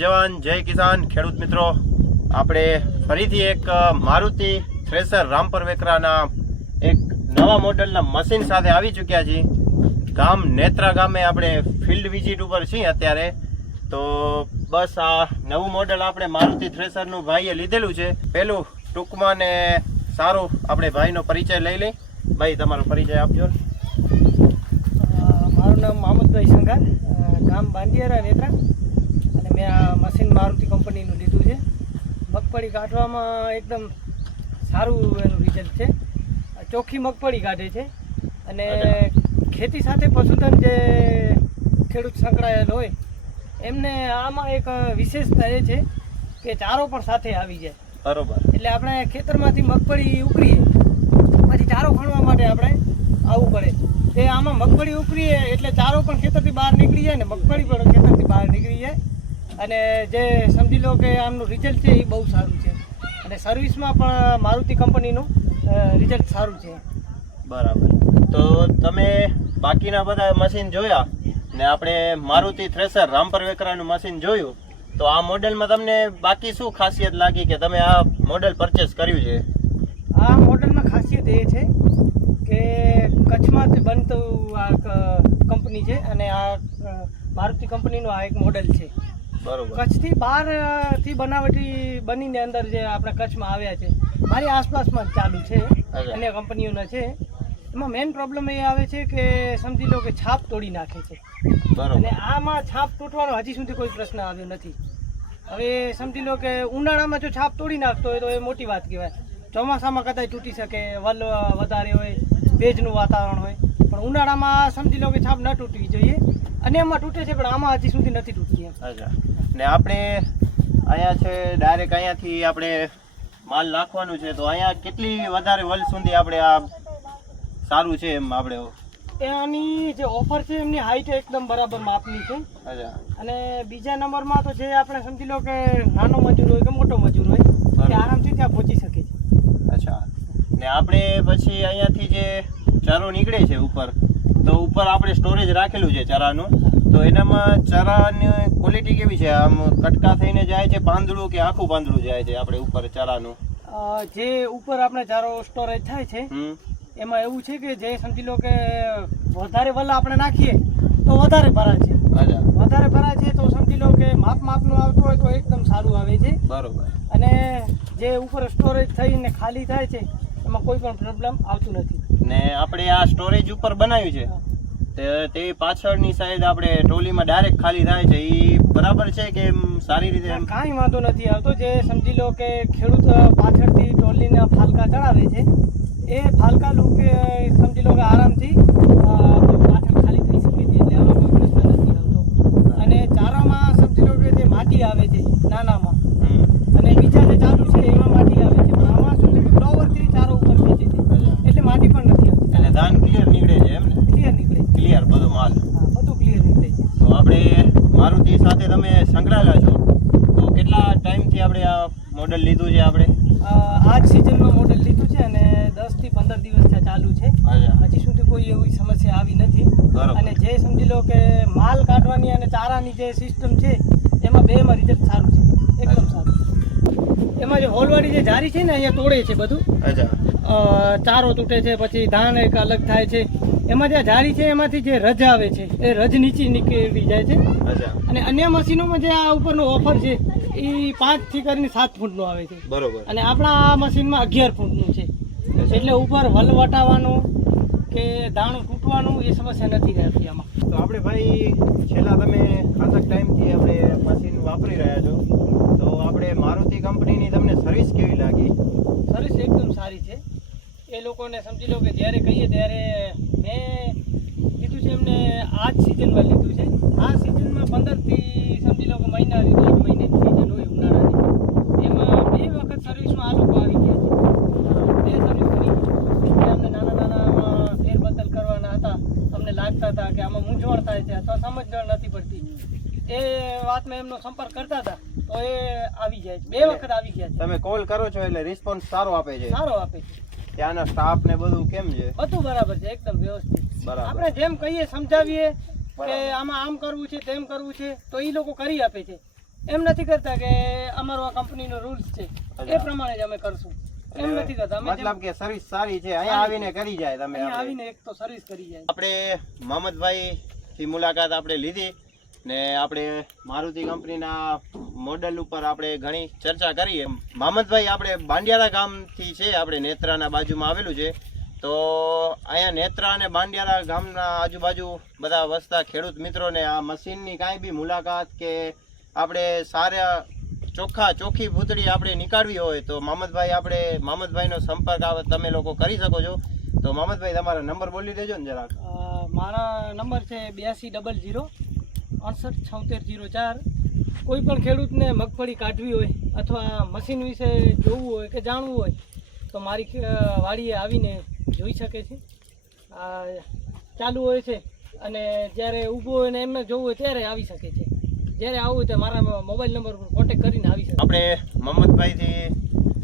જવાન જય કિસાન ખેડૂત મિત્રો, આપણે ફરીથી એક મારુતિ થ્રેસર રામપર વેકરાના એક નવા મોડલના મશીન સાથે આવી ચૂક્યા છીએ. ગામ નેત્રા ગામે આપણે ફિલ્ડ વિઝિટ ઉપર છીએ અત્યારે. તો બસ આ નવું મોડલ આપણે મારુતિ થ્રેસરનું ભાઈએ લીધેલું છે. પહેલું ટૂંકમાં ને સારું આપણે ભાઈનો પરિચય લઈ લઈ. ભાઈ તમારો પરિચય આપજો. મારું નામ મામદભાઈ સંઘાર, ગામ બાંદિયારા નેત્રા, અને મેં આ મશીન મારુતિ કંપનીનું લીધું છે. મગફળી કાઢવામાં એકદમ સારું એનું રિઝલ્ટ છે. ચોખ્ખી મગફળી કાઢે છે અને ખેતી સાથે પશુધન જે ખેડૂત સંકળાયેલ હોય એમને આમાં એક વિશેષતા એ છે કે ચારો પણ સાથે આવી જાય. બરોબર. એટલે આપણે ખેતરમાંથી મગફળી ઉકળીએ પછી ચારો ખણવા માટે આપણે આવવું પડે. તે આમાં મગફળી ઉકળીએ એટલે ચારો પણ ખેતરથી બહાર નીકળી જાય ને મગફળી પણ ખેતરથી બહાર નીકળી જાય. અને જે સમજી લો કે આમનું રિઝલ્ટ છે એ બહુ સારું છે અને સર્વિસમાં પણ મારુતિ કંપનીનું રિઝલ્ટ સારું છે. બરાબર. તો તમે બાકીના બધા મશીન જોયા ને આપણે મારુતિ થ્રેસર રામપર વેકરાનું મશીન જોયું, તો આ મોડેલમાં તમને બાકી શું ખાસિયત લાગી કે તમે આ મોડેલ પરચેસ કર્યું છે? આ મોડલમાં ખાસિયત એ છે કે કચ્છમાંથી બનતું આ કંપની છે અને આ મારુતિ કંપનીનું આ એક મોડલ છે. બરોબર. કચ્છથી બહારથી બનાવટી બનીને અંદર જે આપણે કચ્છમાં આવ્યા છે, મારી આસપાસમાં જ ચાલુ છે, અન્ય કંપનીઓના છે. એમાં મેઇન પ્રોબ્લેમ એ આવે છે કે સમજી લો કે છાપ તોડી નાખે છે. અને આમાં છાપ તૂટવાનો હજી સુધી કોઈ પ્રશ્ન આવ્યો નથી. હવે સમજી લો કે ઉનાળામાં જો છાપ તોડી નાખતો હોય તો એ મોટી વાત કહેવાય. ચોમાસામાં કદાચ તૂટી શકે, વલ વધારે હોય, ભેજનું વાતાવરણ હોય, પણ ઉનાળામાં સમજી લો કે છાપ ન તૂટવી જોઈએ. અને એમાં તૂટે છે પણ આમાં હજી સુધી નથી તૂટતી. અચ્છા. ને આપણે અહીંયા છે ડાયરેક્ટ અહીંયાથી આપણે માલ નાખવાનું છે, તો અહીંયા કેટલી વધારે વલ સુધી આપણે આ સારું છે એમ આપણે એની જે ઓફર છે એમની હાઈટ એકદમ બરાબર માપની છે. અચ્છા. અને બીજા નંબરમાં તો જે આપણે સમજી લો કે નાનો મજૂર હોય કે મોટો મજૂર હોય તે આરામથી ત્યાં પહોંચી શકે છે. અચ્છા. ને આપણે પછી અહીંયાથી જે ચારો નીકળે છે ઉપર, તો ઉપર આપણે સ્ટોરેજ રાખેલું છે ચારાનું, તો એનામાં ચારાની ક્વોલિટી કેવી છે? આમ કટકા થઈને જાય છે પાંદડું કે આખું પાંદડું જાય છે આપણે ઉપર ચારાનું? જે ઉપર આપણે ચારો સ્ટોરેજ થાય છે એમાં એવું છે કે જે સમજી લો કે વધારે વલ આપણે નાખીએ તો વધારે ભરાય છે. વધારે ભરાય છે તો સમજી લો કે માપનું આવતું હોય તો એકદમ સારું આવે છે. બરોબર. અને જે ઉપર સ્ટોરેજ થઈને ખાલી થાય છે એમાં કોઈ પણ પ્રોબ્લેમ આવતું નથી. ને આપણે આ સ્ટોરેજ ઉપર બનાવ્યું છે તે પાછળની સાઈડ આપણે ટ્રોલીમાં ડાયરેક્ટ ખાલી થાય છે, એ બરાબર છે કે સારી રીતે? કાંઈ વાંધો નથી આવતો. જે સમજી લો કે ખેડૂત પાછળથી ટ્રોલીના ફાલકા ચડાવે છે એ ફાલકા લોકો સમજી લો કે આરામથી પાછળ ખાલી થઈ શકે છે. એટલે આમાં કોઈ પ્રશ્ન નથી આવતો. અને ચારામાં સમજી લો કે જે માટી આવે છે નાનામાં અને બીજા જે ચાલુ છે એમાં માટી આવે છે, પણ આમાં શું છે કે ફ્લાવરથી ચારો ઉપર ખેંચે છે એટલે માટી પણ નથી આવતી. એટલે ધાન ક્લિયર નીકળે છે એમ ને? ક્લિયર નીકળે છે. ક્લિયર બધો માલ? હા, બધું ક્લિયર નીકળે છે. તો આપણે મારુતિ સાથે તમે સંકળાયેલા છો, તો કેટલા ટાઈમથી આપણે આ મોડલ લીધું છે? આપણે આ જ સિઝનમાં મોડલ લીધું છે અને 10 થી 15 દિવસથી ચાલુ છે. હજી સુધી કોઈ એવી સમસ્યા આવી નથી. અને જે સમજી લો કે માલ કાઢવાની અને ચારાની જે સિસ્ટમ છે એમાં બેમાં રિઝલ્ટ સારું છે, એકદમ સારું. એમાં જે હોલવાળી જે જારી છે ને અહીંયા તોડે છે બધું. ચારો તૂટે છે, પછી ધાન એક અલગ થાય છે. એમાં જે જારી છે એમાંથી જે રજ આવે છે એ રજ નીચે નીકળી જાય છે. અને અન્ય મશીનોમાં જે આ ઉપરનું ઓફર છે એ 5 થી કરીને 7 ફૂટનું આવે છે. બરોબર. અને આપણા આ મશીનમાં 11 ફૂટનું છે. એટલે ઉપર વલ વટાવવાનું કે દાણું તૂટવાનું એ સમસ્યા નથી રહેતી આમાં. તો આપણે ભાઈ છેલ્લા તમે ખાસા ટાઈમથી આપણે મશીન વાપરી રહ્યા છો, તો આપણે મારુતિ કંપનીની તમને સર્વિસ કેવી લાગી? સર્વિસ એકદમ સારી છે. એ લોકોને સમજી લો કે જ્યારે કહીએ ત્યારે મેં લીધું છે એમને આ જ સિઝનમાં લીધું છે. આ સિઝનમાં 15 થી સમજી લો કે મહિનાની 1 મહિનાની સિઝન હોય ઉનાળાની, એમાં 2 વખત સર્વિસમાં આ લોકો આવી ગયા છે. 2 સર્વિસ કરી અમને નાના ફેરબદલ કરવાના હતા. અમને લાગતા હતા કે આમાં મૂંઝવણ થાય છે અથવા સમજણ નથી પડતી, એ વાતમાં એમનો સંપર્ક કરતા હતા તો એ આવી જાય છે. 2 વખત આવી ગયા છે. તમે કોલ કરો છો એટલે રિસ્પોન્સ સારો આપે છે? સારો આપે છે. ત્યાંના સ્ટાફ ને બધું કેમ છે? બધું બરાબર છે, એકદમ વ્યવસ્થિત. બરાબર. આપણે જેમ કહીએ સમજાવીએ કે આમાં આમ કરવું છે તેમ કરવું છે તો એ લોકો કરી આપે છે. એમ નથી કરતા કે અમારો આ કંપનીનો રૂલ્સ છે એ પ્રમાણે જ અમે કરશું, એમ નથી કરતા. અમે મતલબ કે સર્વિસ સારી છે, અહીંયા આવીને કરી જાય તમે. અહીંયા આવીને એક તો સર્વિસ કરી જાય. આપણે મોહમ્મદભાઈ થી મુલાકાત આપણે લીધી ને આપણે મારુતિ કંપનીના મોડલ ઉપર આપણે ઘણી ચર્ચા કરીએ. મોહમ્મદભાઈ આપણે બાંડિયારા ગામથી છે, આપણે નેત્રાના બાજુમાં આવેલું છે. તો અહીંયા નેત્રા અને બાંડિયારા ગામના આજુબાજુ બધા વસતા ખેડૂત મિત્રોને આ મશીનની કાંઈ બી મુલાકાત કે આપણે સારા ચોખ્ખી ભૂતળી આપણે નીકાળવી હોય તો મોહમ્મદભાઈનો સંપર્ક તમે લોકો કરી શકો છો. તો મોહમ્મદભાઈ તમારો નંબર બોલી દેજો ને જરાક. મારા નંબર છે 8200 687604. કોઈ પણ ખેડૂતને મગફળી કાઢવી હોય અથવા મશીન વિશે જોવું હોય કે જાણવું હોય તો મારી વાડીએ આવીને જોઈ શકે છે. ચાલુ હોય છે અને જ્યારે ઊભો હોય ને એમને જોવું હોય ત્યારે આવી શકે છે. જ્યારે આવવું હોય તો મારા મોબાઈલ નંબર પર કોન્ટેક્ટ કરીને આવી શકે. આપણે મોહમ્મદભાઈથી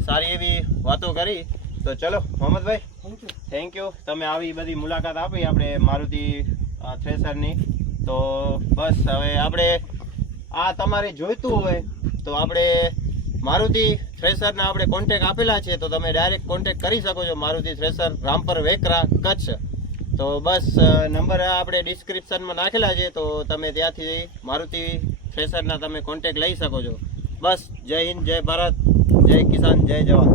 સારી એવી વાતો કરી. તો ચલો મોહમ્મદભાઈ, થેન્ક યુ. તમે આવી બધી મુલાકાત આપી આપણે મારુતિ થ્રેસરની. તો બસ હવે આપણે આ તમારે જોઈતું હોય તો આપણે મારુતિ થ્રેસરના આપણે કોન્ટેક આપેલા છે, તો તમે ડાયરેક્ટ કોન્ટેક કરી શકો છો. મારુતિ થ્રેસર રામપર વેકરા કચ્છ. તો બસ નંબર આપણે ડિસ્ક્રિપ્શનમાં નાખેલા છે, તો તમે ત્યાંથી મારુતિ થ્રેસરના તમે કોન્ટેક લઈ શકો છો. બસ જય હિન્દ, જય ભારત, જય કિસાન, જય જવાન.